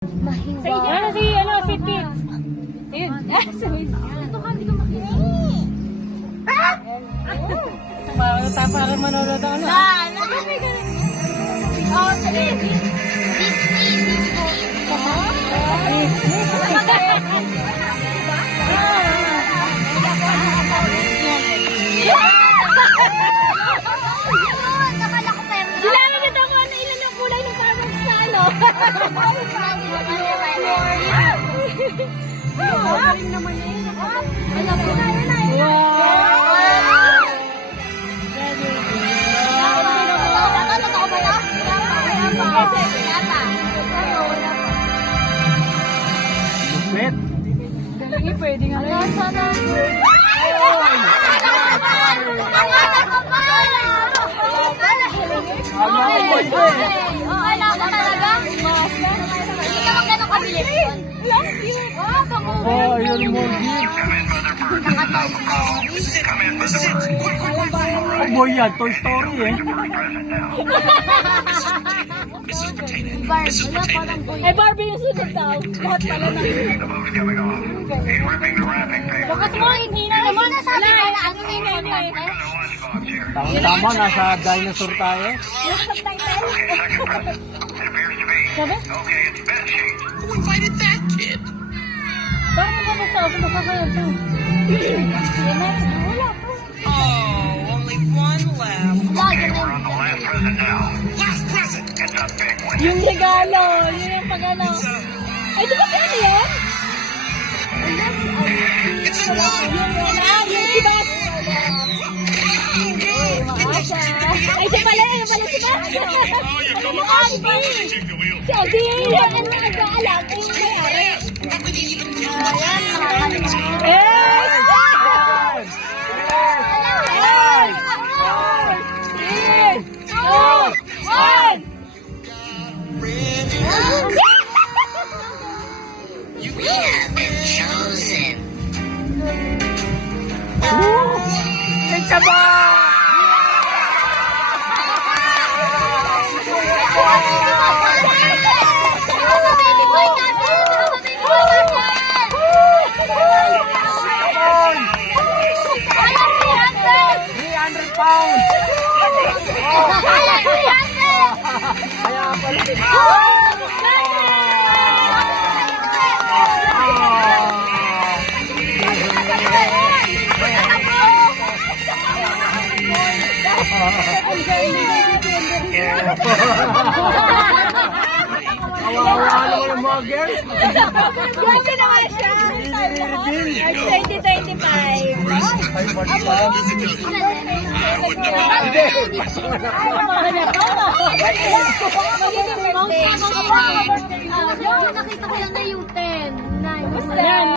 Mahiwa. Ano si Pete? Ayun. Ito ka, hindi ka makinig. Para manonood ako na. Oh, sige. Disney. Nakala ko pa yung Nilalagad ako na ilan yung kulay ng parang sa ano. galing naman eh. Alam ko na, yun na. Totoo ba na? Lupit. Hindi pwede nga lang. Sana. Alam ko talaga. Hindi ka lang ganun kabilis yun. Oh, yun mo, Jim. Oh boy yan, Toy Story eh. Eh, Barbie yung sunod daw. Lahat pala na. Bakas mo, hindi na naman. Sabi ko na ano na yun eh. Tama, nasa dinosaur tayo. Sabi? Who invited that kid? Bakit mo ba basta ako masasaya ito? Wala po. Oh, only one left. Lagi na Last present. Yung regalo, yun yung pag-ano. Ay, di ba si ano yan? It's a one. Yung si Bas. Ay, siya pala si Bas. Si Adi. Ano ang nag-aalam? Ay, yung may-ari. You have been chosen. It's a ball! £300! Kaya pala. Kawawa naman ang mga girls. Grabe naman siya. Reveal. 2025. Ay, bali pala. Nakita ko lang na yung 10. 9. Yan.